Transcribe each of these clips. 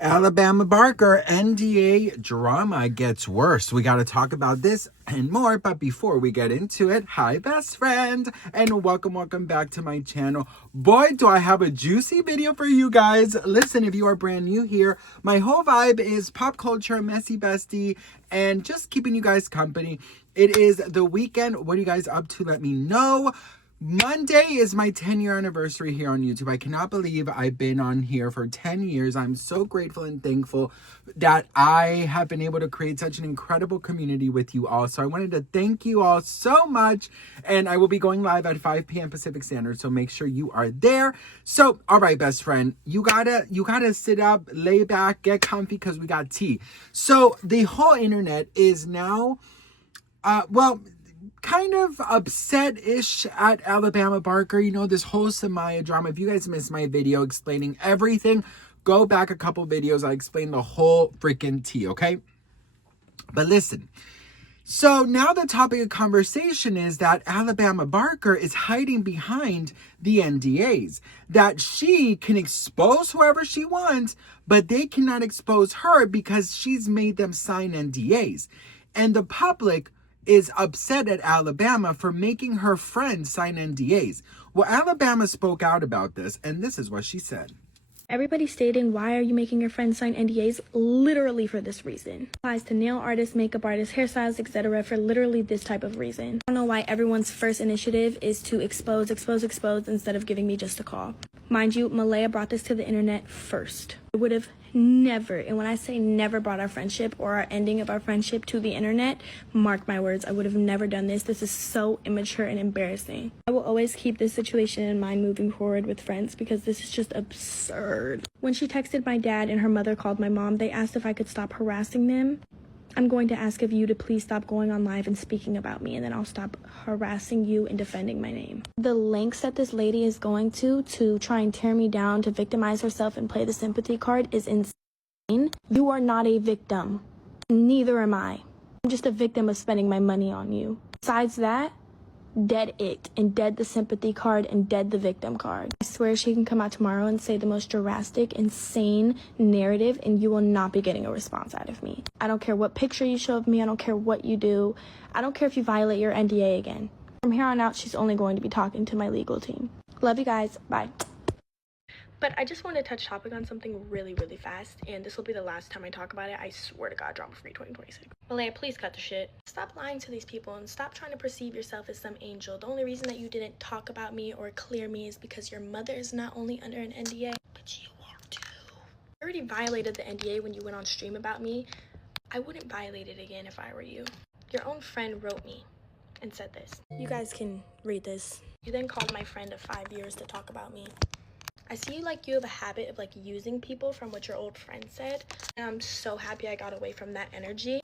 Alabama Barker NDA drama gets worse. We got to talk about this and more, but before we get into it, hi best friend, and welcome back to my channel. Boy, do I have a juicy video for you guys. Listen, if you are brand new here, my whole vibe is pop culture, messy bestie, and just keeping you guys company. It is the weekend. What are you guys up to? Let me know. Monday is my 10-year anniversary here on YouTube. I cannot believe I've been on here for 10 years. I'm so grateful and thankful that I have been able to create such an incredible community with you all. So I wanted to thank you all so much. And I will be going live at 5 p.m. Pacific Standard. So make sure you are there. So, all right, best friend, you gotta sit up, lay back, get comfy because we got tea. So the whole internet is now, kind of upset-ish at Alabama Barker. You know, this whole Summyah drama. If you guys missed my video explaining everything, go back a couple videos. I explained the whole freaking tea, okay? But listen. So now the topic of conversation is that Alabama Barker is hiding behind the NDAs. That she can expose whoever she wants, but they cannot expose her because she's made them sign NDAs. And the public is upset at Alabama for making her friends sign NDAs. Well, Alabama spoke out about this, and this is what she said. Everybody's stating, why are you making your friends sign NDAs? Literally for this reason. Applies to nail artists, makeup artists, hairstylists, etc. for literally this type of reason. I don't know why everyone's first initiative is to expose instead of giving me just a call. Mind you, Malaya brought this to the internet first. I would have never, and when I say never, brought our friendship or our ending of our friendship to the internet, mark my words, I would have never done this. This is so immature and embarrassing. I will always keep this situation in mind moving forward with friends because this is just absurd. When she texted my dad and her mother called my mom, they asked if I could stop harassing them. I'm going to ask of you to please stop going on live and speaking about me, and then I'll stop harassing you and defending my name. The lengths that this lady is going to try and tear me down, to victimize herself and play the sympathy card is insane. You are not a victim. Neither am I. I'm just a victim of spending my money on you. Besides that, dead it, and dead the sympathy card, and dead the victim card. I swear she can come out tomorrow and say the most drastic, insane narrative, and you will not be getting a response out of me. I don't care what picture you show of me. I don't care what you do. I don't care if you violate your NDA again. From here on out, she's only going to be talking to my legal team. Love you guys. Bye. But I just want to touch topic on something really fast, and this will be the last time I talk about it. I swear to God, drama free 2026. Malaya, please cut the shit. Stop lying to these people and stop trying to perceive yourself as some angel. The only reason that you didn't talk about me or clear me is because your mother is not only under an NDA, but you are too. You already violated the NDA when you went on stream about me. I wouldn't violate it again if I were you. Your own friend wrote me and said this. You guys can read this. You then called my friend of 5 years to talk about me. I see you have a habit of using people from what your old friend said, and I'm so happy I got away from that energy.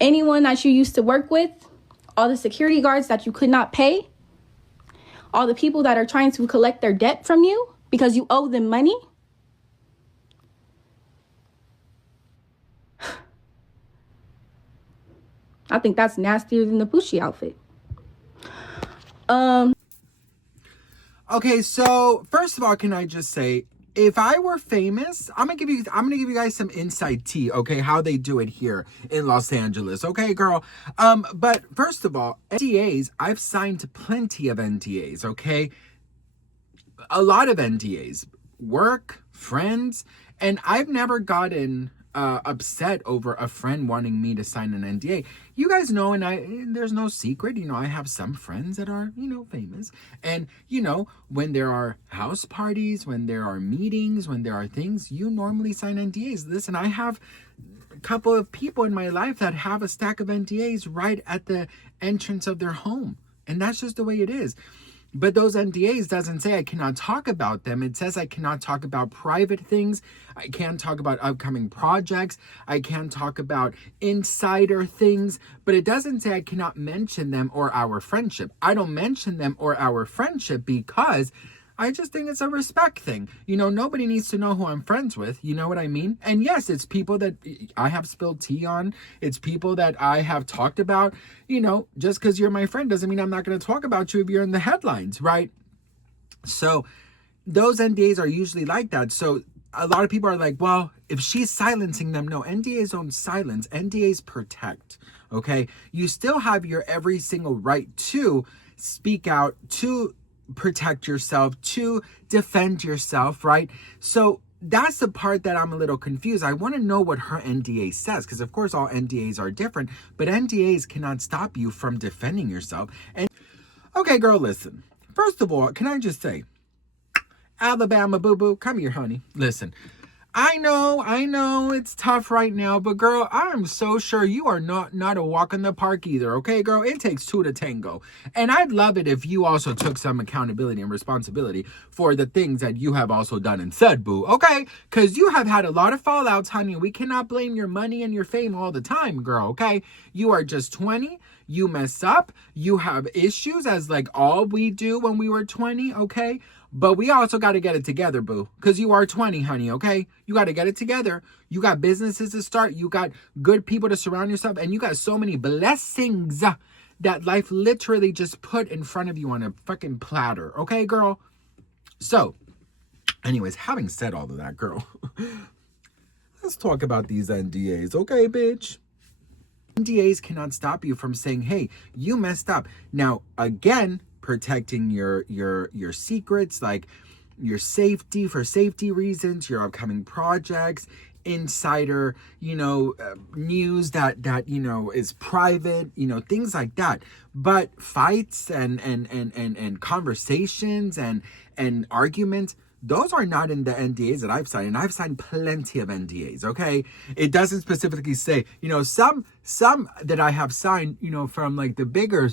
Anyone that you used to work with, all the security guards that you could not pay, all the people that are trying to collect their debt from you because you owe them money. I think that's nastier than the Poochie outfit. Okay, so first of all, can I just say, if I were famous, I'm gonna give you guys some inside tea, okay, how they do it here in Los Angeles, okay, girl. But first of all, NDAs, I've signed plenty of NDAs, okay, a lot of NDAs, work, friends, and I've never gotten upset over a friend wanting me to sign an NDA. You guys know, and there's no secret, I have some friends that are, famous. And, when there are house parties, when there are meetings, when there are things, you normally sign NDAs. Listen, I have a couple of people in my life that have a stack of NDAs right at the entrance of their home. And that's just the way it is. But those NDAs doesn't say I cannot talk about them. It says I cannot talk about private things. I can't talk about upcoming projects. I can't talk about insider things. But it doesn't say I cannot mention them or our friendship. I don't mention them or our friendship because I just think it's a respect thing. Nobody needs to know who I'm friends with. You know what I mean? And yes, it's people that I have spilled tea on. It's people that I have talked about. Just because you're my friend doesn't mean I'm not going to talk about you if you're in the headlines, right? So those NDAs are usually like that. So a lot of people are like, well, if she's silencing them, no, NDAs don't silence, NDAs protect, okay? You still have your every single right to speak out, to protect yourself, to defend yourself, right? So that's the part that I'm a little confused. I want to know what her NDA says, because of course all NDAs are different, but NDAs cannot stop you from defending yourself. And okay, girl, listen. First of all, can I just say, Alabama boo-boo, come here, honey. Listen, I know it's tough right now, but girl, I'm so sure you are not a walk in the park either, okay, girl? It takes two to tango. And I'd love it if you also took some accountability and responsibility for the things that you have also done and said, boo, okay? Because you have had a lot of fallouts, honey. We cannot blame your money and your fame all the time, girl, okay? You are just 20. You mess up. You have issues, as like all we do when we were 20, okay? But we also got to get it together, boo. Because you are 20, honey, okay? You got to get it together. You got businesses to start. You got good people to surround yourself. And you got so many blessings that life literally just put in front of you on a fucking platter. Okay, girl? So, anyways, having said all of that, girl, let's talk about these NDAs. Okay, bitch? NDAs cannot stop you from saying, hey, you messed up. Now, again, protecting your secrets, like your safety, for safety reasons, your upcoming projects, insider, news that is private, things like that. But fights and conversations and arguments, those are not in the NDAs that I've signed, and I've signed plenty of NDAs, okay? It doesn't specifically say, some that I have signed, from like the bigger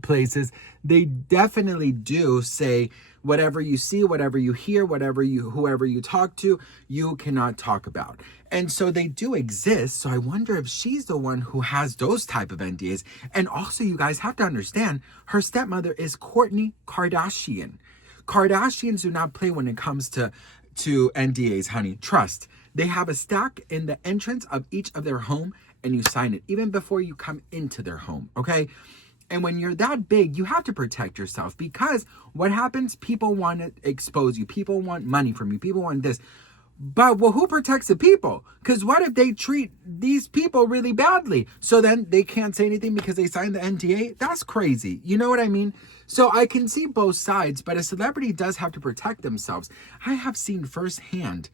places, they definitely do say whatever you see, whatever you hear, whoever you talk to, you cannot talk about. And so they do exist. So I wonder if she's the one who has those type of NDAs. And also, you guys have to understand, her stepmother is Kourtney Kardashian. Kardashians do not play when it comes to NDAs, honey. Trust. They have a stack in the entrance of each of their home, and you sign it even before you come into their home, okay? And when you're that big, you have to protect yourself, because what happens? People want to expose you. People want money from you. People want this. But well, who protects the people? Because what if they treat these people really badly? So then they can't say anything because they signed the NDA? That's crazy. You know what I mean? So I can see both sides, but a celebrity does have to protect themselves. I have seen firsthand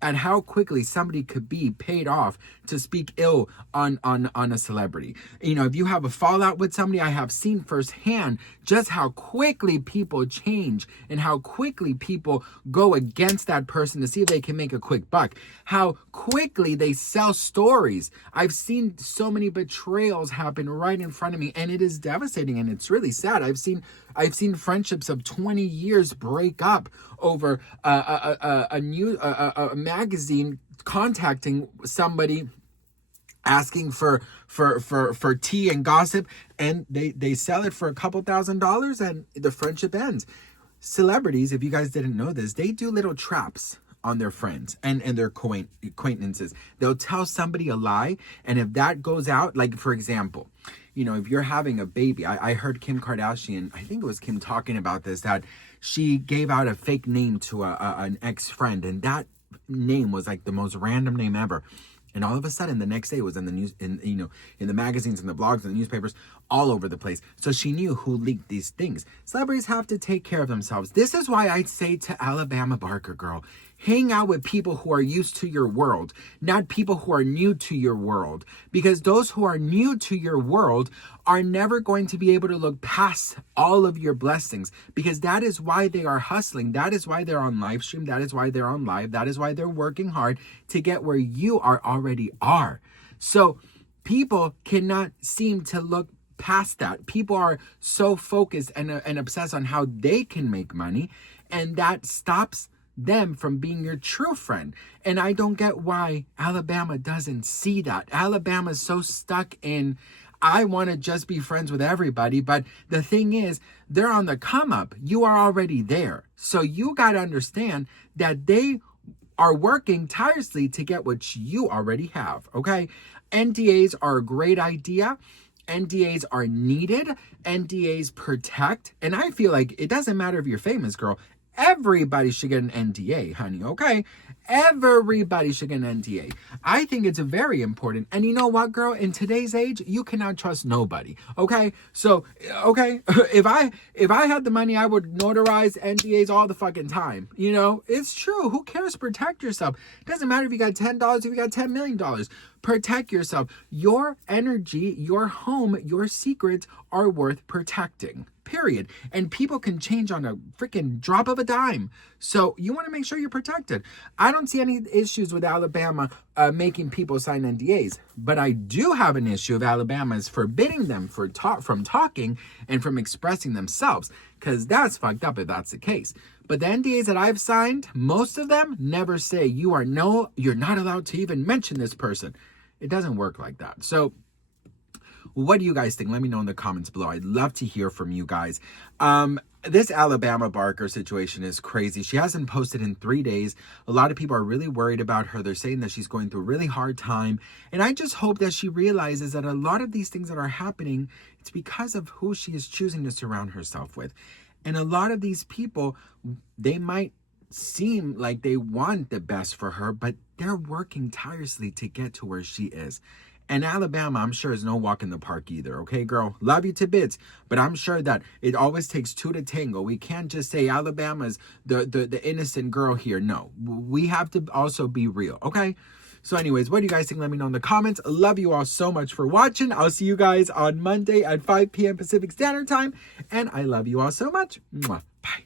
at how quickly somebody could be paid off to speak ill on a celebrity. If you have a fallout with somebody, I have seen firsthand just how quickly people change and how quickly people go against that person to see if they can make a quick buck. How quickly they sell stories. I've seen so many betrayals happen right in front of me, and it is devastating, and it's really sad. I've seen friendships of 20 years break up over a magazine contacting somebody asking for tea and gossip, and they sell it for a couple $1,000s, and the friendship ends. Celebrities, if you guys didn't know this, they do little traps on their friends and their acquaintances. They'll tell somebody a lie, and if that goes out, like for example, if you're having a baby, I heard Kim Kardashian, I think it was Kim, talking about this, that she gave out a fake name to an ex-friend, and that name was like the most random name ever. And all of a sudden, the next day it was in the news, in the magazines and the blogs and the newspapers, all over the place. So she knew who leaked these things. Celebrities have to take care of themselves. This is why I say to Alabama Barker, girl, hang out with people who are used to your world, not people who are new to your world. Because those who are new to your world are never going to be able to look past all of your blessings, because that is why they are hustling. That is why they're on live stream. That is why they're on live. That is why they're working hard to get where you already are. So people cannot seem to look past that. People are so focused and obsessed on how they can make money, and that stops them from being your true friend. And I don't get why Alabama doesn't see that. Alabama's so stuck in, I want to just be friends with everybody. But the thing is, they're on the come up. You are already there. So you got to understand that they are working tirelessly to get what you already have. Okay. NDAs are a great idea. NDAs are needed. NDAs protect. And I feel like it doesn't matter if you're famous, girl. Everybody should get an NDA, honey, okay? Everybody should get an NDA. I think it's very important. And you know what, girl? In today's age, you cannot trust nobody, okay? So, okay, if I had the money, I would notarize NDAs all the fucking time. You know, it's true. Who cares? Protect yourself. Doesn't matter if you got $10, if you got $10 million. Protect yourself. Your energy, your home, your secrets are worth protecting. Period. And people can change on a freaking drop of a dime. So you want to make sure you're protected. I don't see any issues with Alabama making people sign NDAs, but I do have an issue of Alabama is forbidding them from talking and from expressing themselves, because that's fucked up if that's the case. But the NDAs that I've signed, most of them never say you're not allowed to even mention this person. It doesn't work like that. So what do you guys think? Let me know in the comments below. I'd love to hear from you guys. This Alabama Barker situation is crazy. She hasn't posted in 3 days. A lot of people are really worried about her. They're saying that she's going through a really hard time. And I just hope that she realizes that a lot of these things that are happening, it's because of who she is choosing to surround herself with. And a lot of these people, they might seem like they want the best for her, but they're working tirelessly to get to where she is. And Alabama, I'm sure, is no walk in the park either. Okay, girl? Love you to bits. But I'm sure that it always takes two to tango. We can't just say Alabama's the innocent girl here. No. We have to also be real. Okay? So anyways, what do you guys think? Let me know in the comments. Love you all so much for watching. I'll see you guys on Monday at 5 p.m. Pacific Standard Time. And I love you all so much. Mwah. Bye.